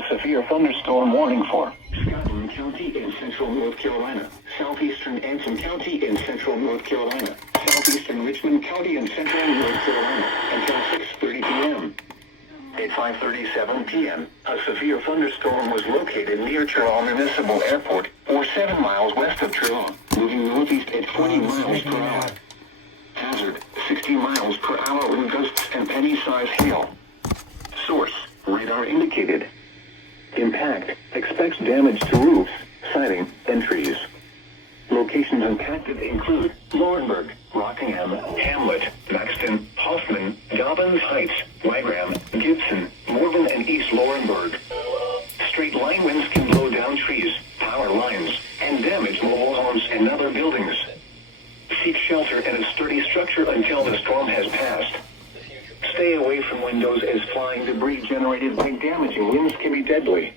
a severe thunderstorm warning for Scotland County in central North Carolina, southeastern Anson County in central North Carolina, southeastern Richmond County in central North Carolina, until 6:30 p.m. At 5:37 p.m., a severe thunderstorm was located near Trelaw Municipal Airport, or 7 miles west of Trelaw, moving northeast at 40 miles per hour. Hazard, 60 miles per hour wind gusts and penny-size hail. Source, radar indicated. Impact, expects damage to roofs, siding, and trees. Locations impacted include Laurinburg, Rockingham, Hamlet, Maxton, Hoffman, Dobbins Heights, Wagram, Gibson, Morven, and East Laurinburg. Straight line winds can blow down trees, power lines, and damage mobile homes and other buildings. Seek shelter in a sturdy structure until the storm has passed. Stay away from windows as flying debris generated by damaging winds can be deadly.